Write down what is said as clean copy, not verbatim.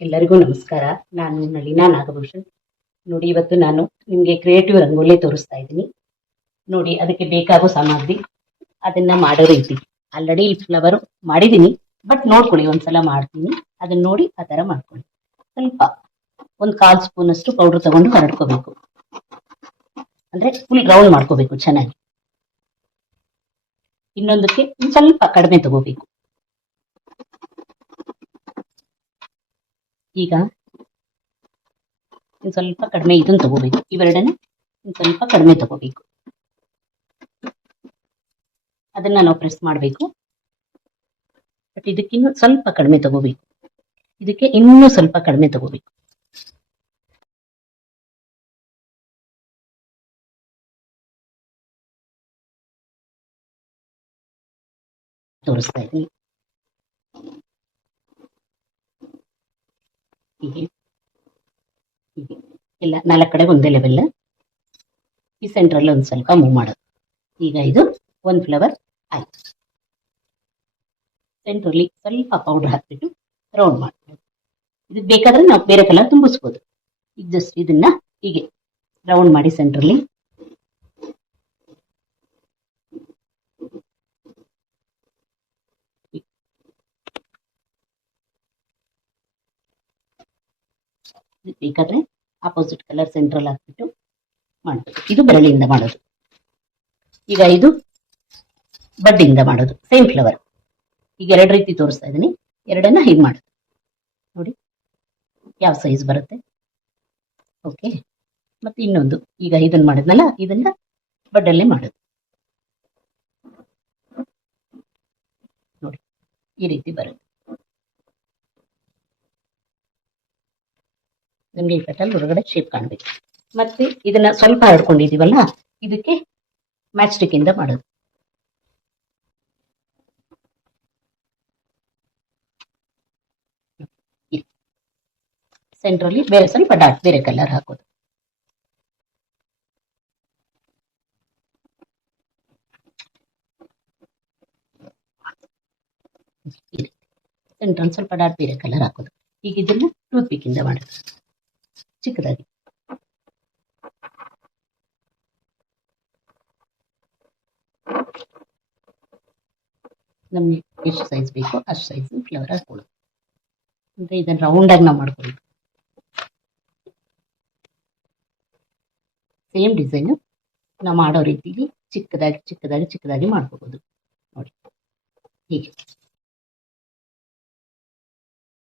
ಎಲ್ಲರಿಗೂ ನಮಸ್ಕಾರ. ನಾನು ನಳಿನಾ ನಾಗಭೂಷಣ್. ನೋಡಿ, ಇವತ್ತು ನಾನು ನಿಮಗೆ ಕ್ರಿಯೇಟಿವ್ ರಂಗೋಲಿ ತೋರಿಸ್ತಾ ಇದ್ದೀನಿ. ನೋಡಿ, ಅದಕ್ಕೆ ಬೇಕಾಗೋ ಸಾಮಗ್ರಿ, ಅದನ್ನ ಮಾಡೋ ರೀತಿ. ಆಲ್ರೆಡಿ ಫ್ಲವರ್ ಮಾಡಿದ್ದೀನಿ, ಬಟ್ ನೋಡ್ಕೊಳ್ಳಿ, ಒಂದ್ಸಲ ಮಾಡ್ತೀನಿ, ಅದನ್ನ ನೋಡಿ ಆ ಥರ ಮಾಡ್ಕೊಳ್ಳಿ. ಸ್ವಲ್ಪ ಒಂದು 1/4 ಸ್ಪೂನ್ ಅಷ್ಟು ಪೌಡರ್ ತಗೊಂಡು ಹರಡ್ಕೋಬೇಕು. ಅಂದ್ರೆ ಫುಲ್ ರೌಂಡ್ ಮಾಡ್ಕೋಬೇಕು ಚೆನ್ನಾಗಿ. ಇನ್ನೊಂದಕ್ಕೆ ಸ್ವಲ್ಪ ಕಡಿಮೆ ತಗೋಬೇಕು. ಈಗ ಸ್ವಲ್ಪ ಕಡಿಮೆ ಇದನ್ನ ತಗೋಬೇಕು. ಇವೆರಡನ್ನ ಸ್ವಲ್ಪ ಕಡಿಮೆ ತಗೋಬೇಕು. ಅದನ್ನ ನಾವು ಪ್ರೆಸ್ ಮಾಡಬೇಕು. ಬಟ್ ಇದಕ್ಕಿನ್ನೂ ಸ್ವಲ್ಪ ಕಡಿಮೆ ತಗೋಬೇಕು. ಇದಕ್ಕೆ ಇನ್ನೂ ಸ್ವಲ್ಪ ಕಡಿಮೆ ತಗೋಬೇಕು. ತೋರಿಸ್ತಾ ಇದ್ದೀನಿ. ಹೀಗೆ ಹೀಗೆ ಎಲ್ಲ 4 ಕಡೆ ಒಂದೇ ಲೆವೆಲ್. ಈ ಸೆಂಟ್ರಲ್ಲಿ ಒಂದು ಸ್ವಲ್ಪ ಮೂವ್ ಮಾಡೋದು. ಈಗ ಇದು ಒಂದು ಫ್ಲವರ್ ಆಯ್ತು. ಸೆಂಟ್ರಲ್ಲಿ ಸ್ವಲ್ಪ ಪೌಡರ್ ಹಾಕ್ಬಿಟ್ಟು ರೌಂಡ್ ಮಾಡ್ಬೋದು. ಇದಕ್ಕೆ ಬೇಕಾದ್ರೆ ನಾವು ಬೇರೆ ಕಲರ್ ತುಂಬಿಸ್ಬೋದು. ಈಗ ಜಸ್ಟ್ ಇದನ್ನ ಹೀಗೆ ರೌಂಡ್ ಮಾಡಿ ಸೆಂಟ್ರಲ್ಲಿ ಬೇಕಾದ್ರೆ ಆಪೋಸಿಟ್ ಕಲರ್ ಸೆಂಟ್ರಲ್ ಹಾಕ್ಬಿಟ್ಟು ಮಾಡ್ಬೋದು. ಇದು ಬೆರಳಿಂದ ಮಾಡೋದು. ಈಗ ಇದು ಬಡ್ಡಿಂದ ಮಾಡೋದು, ಸೇಮ್ ಫ್ಲವರ್. ಈಗ 2 ರೀತಿ ತೋರಿಸ್ತಾ ಇದ್ದೀನಿ. ಎರಡನ್ನ ಹೀಗೆ ಮಾಡೋದು. ನೋಡಿ ಯಾವ ಸೈಜ್ ಬರುತ್ತೆ. ಓಕೆ, ಮತ್ತೆ ಇನ್ನೊಂದು ಈಗ ಇದನ್ನ ಮಾಡಿದ್ನಲ್ಲ, ಇದನ್ನ ಬಡ್ಡಲ್ಲೇ ಮಾಡೋದು. ನೋಡಿ ಈ ರೀತಿ ಬರುತ್ತೆ. ನಿಮ್ಗೆ ಈ ಪೆಟಲ್ ಹೊರಗಡೆ ಶೇಪ್ ಕಾಣಬೇಕು. ಮತ್ತೆ ಇದನ್ನ ಸ್ವಲ್ಪ ಹರಡ್ಕೊಂಡಿದೀವಲ್ಲ, ಇದಕ್ಕೆ ಮ್ಯಾಚ್ ಸ್ಟಿಕ್ ಇಂದ ಮಾಡೋದು. ಸೆಂಟ್ರಲ್ಲಿ ಬೇರೆ ಸ್ವಲ್ಪ ಡಾಟ್ ಬೇರೆ ಕಲರ್ ಹಾಕೋದು. ಸೆಂಟ್ರಲ್ಲಿ ಸ್ವಲ್ಪ ಡಾಟ್ ಬೇರೆ ಕಲರ್ ಹಾಕೋದು. ಈಗ ಇದನ್ನ ಟೂತ್ ಪಿಕ್ ಇಂದ ಮಾಡೋದು ಚಿಕ್ಕದಾಗಿ. ನಮ್ಗೆ ಎಷ್ಟು ಸೈಜ್ ಬೇಕೋ ಅಷ್ಟು ಸೈಜ್ ಫ್ಲವರ್ ಹಾಕೊಳ್ಳೋದು. ಅಂದ್ರೆ ಇದನ್ನ ರೌಂಡ್ ಆಗಿ ನಾವು ಮಾಡ್ಕೊಳ್ಳೋದು. ಸೇಮ್ ಡಿಸೈನ್ ನಾವು ಮಾಡೋ ರೀತಿಲಿ ಚಿಕ್ಕದಾಗಿ ಚಿಕ್ಕದಾಗಿ ಚಿಕ್ಕದಾಗಿ ಮಾಡ್ಕೋಬಹುದು. ನೋಡಿ ಹೀಗೆ.